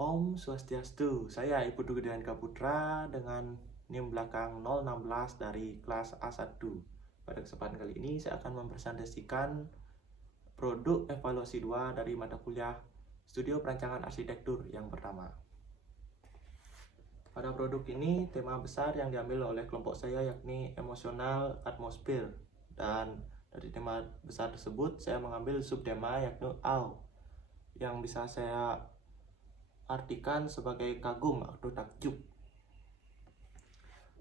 Om Swastiastu, saya Ibu Dugianka Putra dengan NIM belakang 016 dari kelas A1. Pada kesempatan kali ini saya akan mempresentasikan produk evaluasi 2 dari mata kuliah Studio Perancangan Arsitektur yang pertama. Pada produk ini, tema besar yang diambil oleh kelompok saya yakni emosional atmosfer. Dan dari tema besar tersebut, saya mengambil subtema yakni AU, yang bisa saya artikan sebagai kagum atau takjub.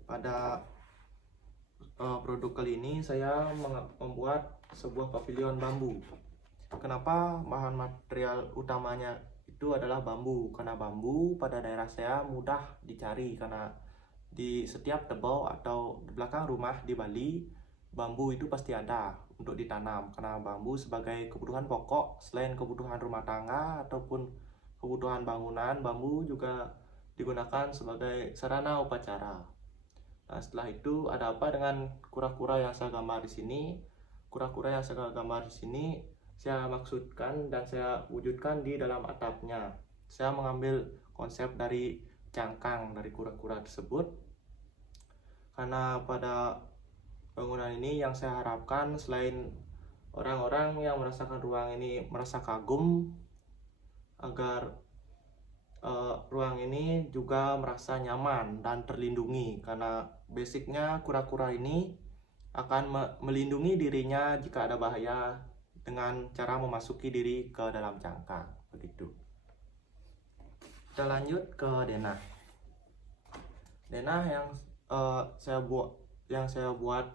Pada produk kali ini saya membuat sebuah pavilion bambu. Kenapa bahan material utamanya itu adalah bambu? Karena bambu pada daerah saya mudah dicari, karena di setiap tebau atau di belakang rumah di Bali, bambu itu pasti ada untuk ditanam. Karena bambu sebagai kebutuhan pokok, selain kebutuhan rumah tangga ataupun kebutuhan bangunan, bambu juga digunakan sebagai sarana upacara. Nah, setelah itu ada apa dengan kura-kura yang saya gambar di sini? Kura-kura yang saya gambar di sini saya maksudkan dan saya wujudkan di dalam atapnya. Saya mengambil konsep dari cangkang dari kura-kura tersebut, karena pada bangunan ini yang saya harapkan selain orang-orang yang merasakan ruang ini merasa kagum, agar ruang ini juga merasa nyaman dan terlindungi, karena basicnya kura-kura ini akan melindungi dirinya jika ada bahaya dengan cara memasuki diri ke dalam cangkang. Begitu. Kita lanjut ke denah. Denah yang saya buat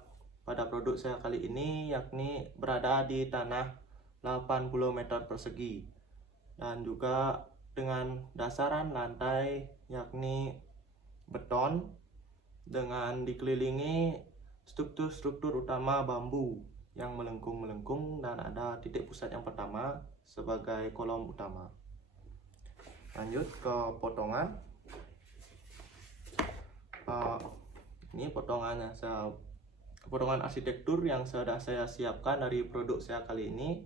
pada produk saya kali ini yakni berada di tanah 80 meter persegi dan juga dengan dasaran lantai yakni beton dengan dikelilingi struktur utama bambu yang melengkung dan ada titik pusat yang pertama sebagai kolom utama. Lanjut ke potongan. Ini potongan arsitektur yang sudah saya siapkan dari produk saya kali ini.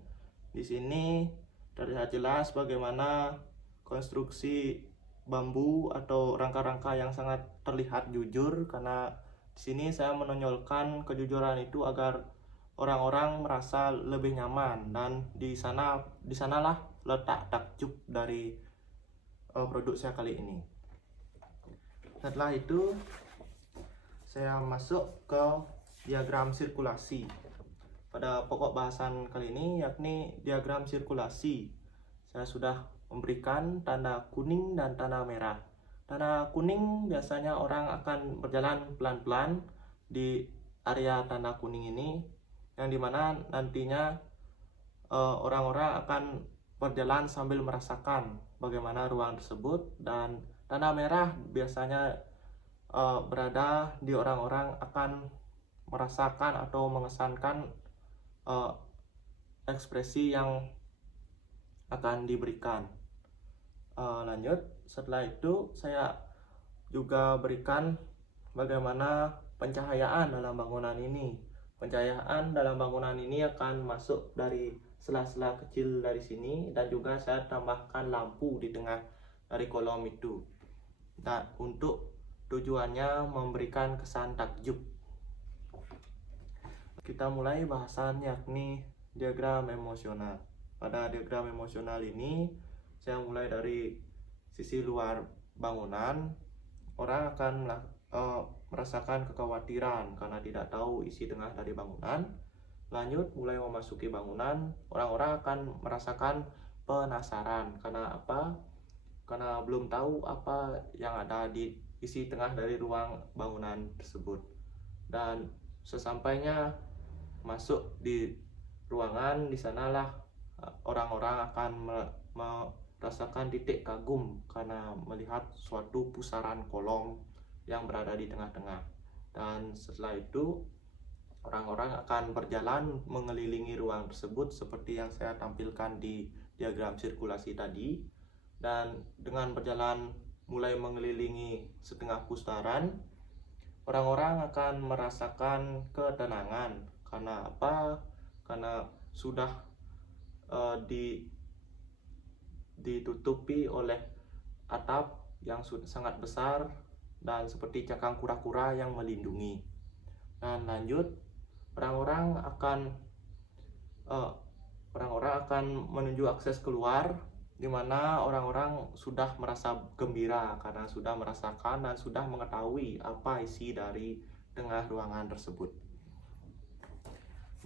Di sini terlihat jelas bagaimana konstruksi bambu atau rangka-rangka yang sangat terlihat jujur, karena di sini saya menonjolkan kejujuran itu agar orang-orang merasa lebih nyaman, dan di sanalah letak takjub dari produk saya kali ini. Setelah itu saya masuk ke diagram sirkulasi. Pada pokok bahasan kali ini yakni diagram sirkulasi, saya sudah memberikan tanda kuning dan tanda merah. Tanda kuning biasanya orang akan berjalan pelan-pelan di area tanda kuning ini, yang dimana nantinya orang-orang akan berjalan sambil merasakan bagaimana ruang tersebut. Dan tanda merah biasanya berada di orang-orang akan merasakan atau mengesankan ekspresi yang akan diberikan. Lanjut, setelah itu saya juga berikan bagaimana pencahayaan dalam bangunan ini. Pencahayaan dalam bangunan ini akan masuk dari sela-sela kecil dari sini, dan juga saya tambahkan lampu di tengah dari kolom itu. Nah, untuk tujuannya memberikan kesan takjub. Kita mulai bahasan yakni diagram emosional. Pada diagram emosional ini saya mulai dari sisi luar bangunan. Orang akan merasakan kekhawatiran karena tidak tahu isi tengah dari bangunan. Lanjut, mulai memasuki bangunan, orang-orang akan merasakan penasaran. Karena apa? Karena belum tahu apa yang ada di isi tengah dari ruang bangunan tersebut. Dan sesampainya masuk di ruangan, di sanalah orang-orang akan merasakan titik kagum karena melihat suatu pusaran kolom yang berada di tengah-tengah. Dan setelah itu orang-orang akan berjalan mengelilingi ruang tersebut seperti yang saya tampilkan di diagram sirkulasi tadi. Dan dengan berjalan mulai mengelilingi setengah pusaran, orang-orang akan merasakan ketenangan. Karena apa? Karena sudah ditutupi oleh atap yang sangat besar dan seperti cakang kura-kura yang melindungi. Dan lanjut, orang-orang akan menuju akses keluar, di mana orang-orang sudah merasa gembira karena sudah merasakan dan sudah mengetahui apa isi dari tengah ruangan tersebut.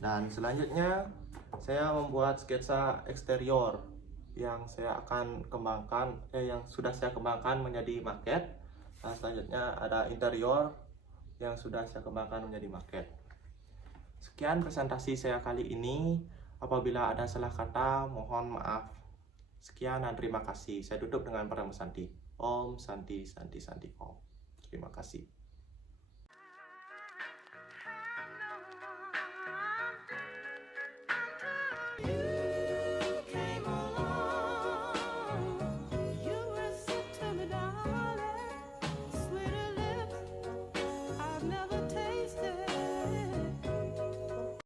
Dan selanjutnya saya membuat sketsa eksterior yang saya akan kembangkan, yang sudah saya kembangkan menjadi maket. Nah, selanjutnya ada interior yang sudah saya kembangkan menjadi maket. Sekian presentasi saya kali ini. Apabila ada salah kata, mohon maaf. Sekian dan terima kasih. Saya tutup dengan Param Santi. Om Santi Santi Santi Om. Terima kasih.